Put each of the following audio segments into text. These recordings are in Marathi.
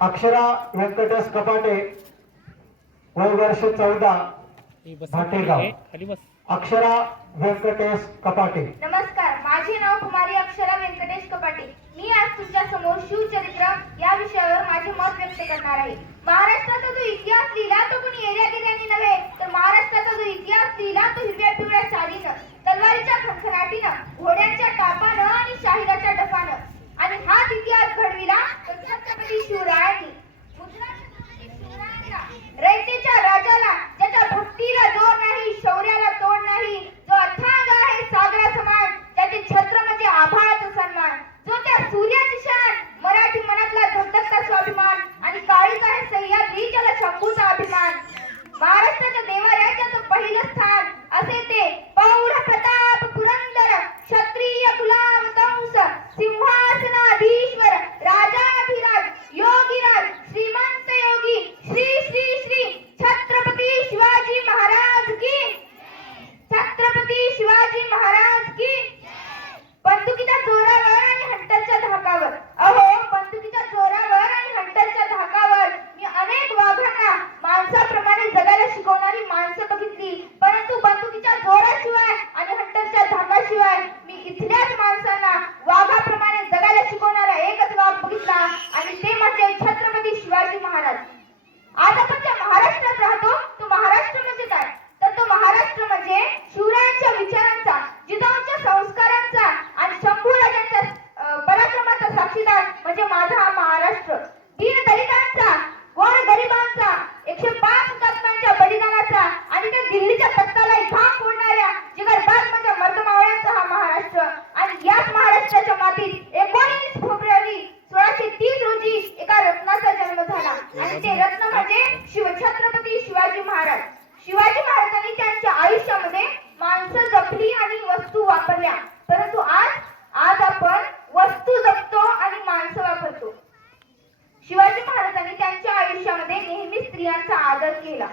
अक्षरा व्यंकटेश कपाटे, वय वर्ष 14, भाटेगाव. अक्षरा व्यंकटेश कपाटे. नमस्कार, माझे नाव कुमारी अक्षरा व्यंकटेश कपाटे. मी आज तुमच्या समोर शिवचरित्र या विषयावर माझे मत व्यक्त करणार आहे. महाराष्ट्राचा जो इतिहास लिहिला तो कोणी एरियागिऱ्यांनी नव्हे, तर महाराष्ट्राचा जो इतिहास लिहिला तो हिरव्या पिवळ्या शालीनं, तलवारीच्या खणखणाटीनं, घोड्यांच्या टापानं आणि शाहिराच्या डफानं. आणि हाच इतिहास घडविला छत्रपती शिवरायांनी. रयतेच्या राजाला, ज्याच्या भक्तीला जोर नाही, शौर्याला तोड नाही, जो अथांग आहे सागरा समान, त्याचे छत्र म्हणजे आभाळाचा सन्मान, जो त्या सूर्याची शान, मराठी मनातला धगधगता स्वाभिमान, आणि काळीच आहे सह्याद्री, ज्याला शंभूचा अभिमान. महाराष्ट्राच्या देवाऱ्याचं पहिलं स्थान असे ते पौर प्रताप पुरंदर, क्षत्रिय गुलाम कंस, सिंहासनाधीश्वर, राजाधिराज, योगीराज, श्रीमंत योगी, श्री श्री श्री छत्रपती शिवाजी महाराज की, छत्रपती शिवाजी महाराज की. बंदुकीच्या जोरावर आणि हंटरच्या धाकावर, अहो बंदुकीच्या जोरावर आणि हंटरच्या धाकावर मी अनेक वाघांना माणसाप्रमाणे जगायला शिकवणारी माणसं बघितली, परंतु बंदुकीच्या जोराशिवाय आणि हंटरच्या धाकाशिवाय मी इथल्याच माणसांना वाघाप्रमाणे जगायला शिकवणारा एकच वाघ बघितला, आणि ते म्हणजे छत्रपती शिवाजी महाराज. आज आपण ज्या महाराष्ट्रात राहतो तो महाराष्ट्र म्हणजे काय, तर तो महाराष्ट्र म्हणजे शिवरायांच्या विचारांचा, जिजाऊंच्या संस्कारांचा आणि शंभूराजांच्या पराक्रमाचा साक्षीदार म्हणजे माझा हा महाराष्ट्र. दीन दलितांचा, गोर गरिबांचा, 105 हुतात्म्यांच्या बलिदानाचा आणि त्या दिल्लीच्या तख्ताला घाम फोडणाऱ्या जिगरबाज म्हणजे मर्दमावळ्यांचा हा महाराष्ट्र. आणि याच महाराष्ट्राच्या मातीत 19 फेब्रुवारी 1630 रोजी एका रत्नाचा जन्म झाला, आणि ते रत्न म्हणजे छत्रपती शिवाजी महाराज. शिवाजी महाराजांनी त्यांच्या आयुष्यामध्ये माणसं जपली आणि वस्तू वापरल्या, परंतु आज आपण वस्तू जपतो आणि माणसं वापरतो. शिवाजी महाराजांनी त्यांच्या आयुष्यामध्ये नेहमी स्त्रियांचा आदर केला.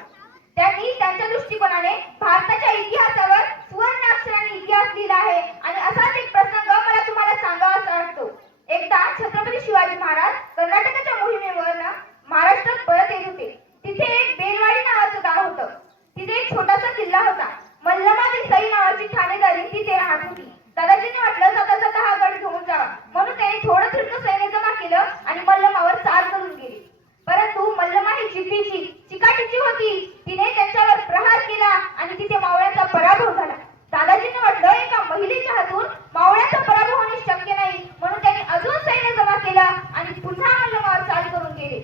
त्यांनी त्यांच्या दृष्टिकोनाने भारताच्या इतिहासावर सुवर्ण अक्षरांनी इतिहास लिहिला आहे. आणि असाच एक प्रसंग मला तुम्हाला सांगावासा वाटतो. एकदा छत्रपती शिवाजी महाराज कर्नाटकाच्या मोहिमेवर महाराष्ट्रात परत येत होते. तिथे एक बेलवाडी नावाचं गाव होतं. तिथे एक छोटासा किल्ला होता. मल्लमा देसाई नावाची ठाणेदारी तिथे राहत होती. दादाजींनी वाटलं जाता जाता हा गड घेऊन जावा, म्हणून त्यांनी थोडं थोडं सैन्य जमा केलं आणि मल्लमावर चाल करून गेली. परंतु मल्लमा ही जिद्दीची चिकाटीची होती. तिने त्यांच्यावर प्रहार केला आणि तिथे मावळ्याचा पराभव झाला. दादाजींनी वाटलं एका महिलेच्या हातून मावळ्याचा पराभव होणे शक्य नाही, म्हणून त्यांनी अजून सैन्य जमा केलं आणि पुन्हा मल्लमावर चाल करून गेले.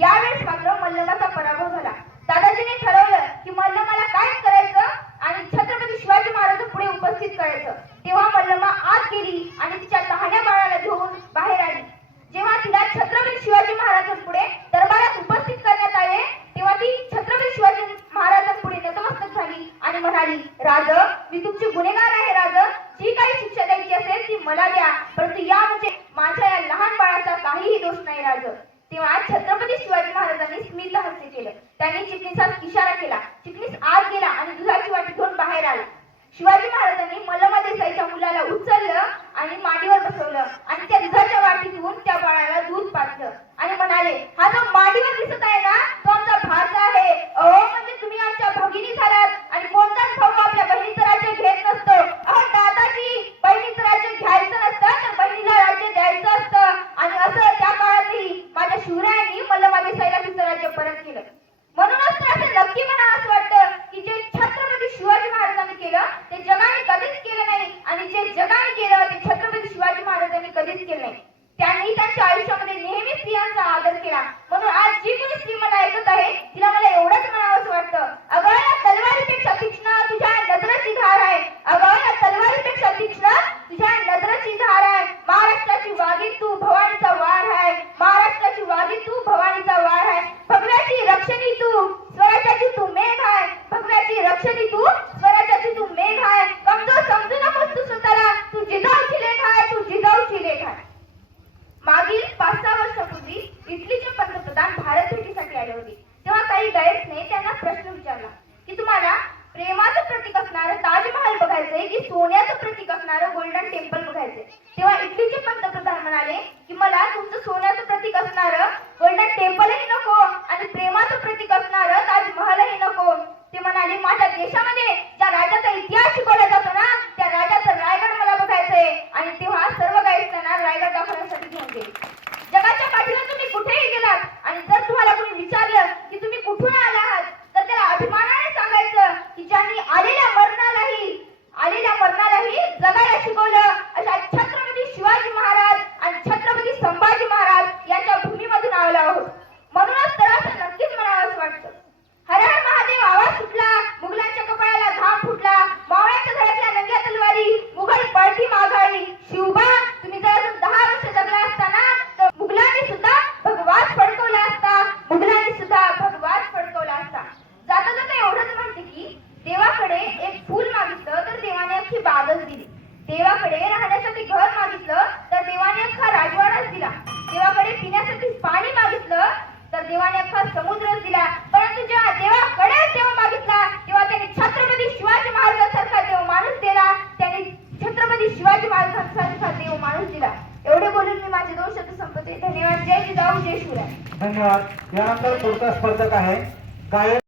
यावेळेस मात्र मल्लमाचा पराभव झाला. दादाजींनी ठरवलं की मल्लमाला काय करायचं आणि छत्रपती शिवाजी महाराज पुढे उपस्थित करायचं. तेव्हा मल्लमा आत गेली आणि तिच्या लहान्या बाळाला घेऊन बाहेर आली. जेव्हा तिला छत्रपती शिवाजी महाराजांपुढे दरबारात उपस्थित करण्यात आले, तेव्हा ती छत्रपती शिवाजी महाराजांपुढे नतमस्तक झाली आणि म्हणाली, राज, मी तुमची गुन्हेगार आहे राज. जी काही शिक्षा द्यायची असेल ती मला द्या, परंतु या म्हणजे माझ्या या लहान बाळाचा काहीही दोष नाही राज. तेव्हा छत्रपती शिवाजी महाराजांनी स्मित हास्य केलं. त्यांनी चिटणीसास इशारा केला. चिटणीस आत गेला आणि दुधाची वाटी घेऊन बाहेर आला. शिवाजी महाराजांनी मल्लमा देसाईच्या मुलाला उचललं आणि मांडीवर बसवलं आणि त्या दुधाच्या वाटीतून त्या बाळाला दूध पाजलं आणि म्हणाले, हा जो मांडीवर दिसत आहे ना तो आमचा भाचा आहे. अहो म्हणजे तुम्ही आमच्या भगिनी झालात आणि कोणताच भाऊ आपल्या बहिणीचं राज्य घेत नसतो. अहो दादाजी, बहिणीचं राज्य घ्यायचं नसतं तर बहिणीला राज्य द्यायचं असतं. आणि असं त्या काळातही माझ्या शिवरायांनी मल्लमा देसाईला तिचं राज्य परत केलं. म्हणूनच तर असं नक्की मला असं वाटतं की जे छत्रपती शिवाजी महाराजांनी केलं ते जगाने कधीच केलं नाही, आणि जे जगाने केलं ते छत्रपती शिवाजी महाराजांनी कधीच केलं नाही. त्यांनी त्यांच्या आयुष्यामध्ये नेहमी स्त्रियांचा आदर केला. म्हणून आज जी कोणी स्त्री मला ऐकत आहे तिला मला एवढंच म्हणावंसं वाटतं, अगं या तलवारीपेक्षा तीक्ष्ण तुझ्या नजरेची धार आहे. अगं या तलवारीपेक्षा तीक्ष्ण तुझ्या नजरेची धार आहे. महाराष्ट्राची वाघी तू भवानीचा वार आहे. महाराष्ट्राची वाघी तू भवानीचा वार आहे. भगव्याची रक्षणी तू स्वराज्याची तू मेघ आहे. भगव्याची रक्षणी तू स्वराज्याची तू मेघ आहे. कमजोर समजू नकोस तू स्वतःला, तू जिजाऊची लेख आहे, तू जिजाऊची लेख आहे. मागील 5-6 वर्षापूर्वी इटलीचे पंतप्रधान भारत भेटीसाठी आले होते. तेव्हा काही गाईड्सने त्यांना प्रश्न विचारला की तुम्हाला प्रेमाचं प्रतीक असणारं ताजमहाल बघायचंय की सोन्याचं प्रतीक असणारं गोल्डन टेम्पल बघायचंय. तेव्हा इटलीचे पंतप्रधान म्हणाले की मला तुमचं सोन्याचं प्रतीक असणारं गोल्डन टेम्पलही नको आणि प्रेमाचं प्रतीक असणारं ताजमहलही नको. ते म्हणाले माझ्या देशामध्ये ज्या राजाचा इतिहास शिकवला जातो ना त्या राजाचं रायगड मला बघायचंय. आणि तेव्हा सर्व काही त्यांना रायगड दाखवण्यासाठी घेऊन गेले. जगाच्या पाठीवर तुम्ही कुठेही गेलात आणि जर तुम्हाला कोणी विचारलं की तुम्ही कुठून आला आहात तर त्याला अभिमानाने सांगायचं की ज्यांनी आलेल्या मरणालाही जगायला शिकवलं अशा छत्रपती शिवाजी महाराज आणि छत्रपती संभाजी महाराज यांच्या भूमीमधून आलो आहोत. म्हणूनच तर असं नक्कीच म्हणावं असं वाटतं. हर हर महादेव आवाज सुटला, मुघलांच्या कपाळाला घाम फुटला, मावळ्याच्या घरातल्या नंग्या तलवारी, मुघल पळती माघारी. शिवबा तुम्ही जर अजून 10 वर्ष जगला असताना तर मुघलांनी सुद्धा भगवाच फडकवला असता. जाता जाता एवढंच म्हणते की देवाकडे एक फूल मागितलं तर देवाने अख्खी बागच दिली. देवाकडे राहण्यासाठी घर मागितलं तर देवाने अख्खा राजवाडाच दिला. देवाकडे पिण्यासाठी पाणी मागितलं तर देवाने अख्खा समुद्रच दिला. परंतु जेव्हा देवाकडे देव मागितला तेव्हा त्यांनी छत्रपती शिवाजी महाराजांसारखा देव माणूस दिला. त्यांनी छत्रपती शिवाजी महाराजांसारखा देव माणूस दिला. एवढे बोलून मी माझे 2 शब्द संपवते. धन्यवाद. जय जिजाऊ जय शिवराय. धन्यवाद. यानंतर पुढचा स्पर्धक आहे गायक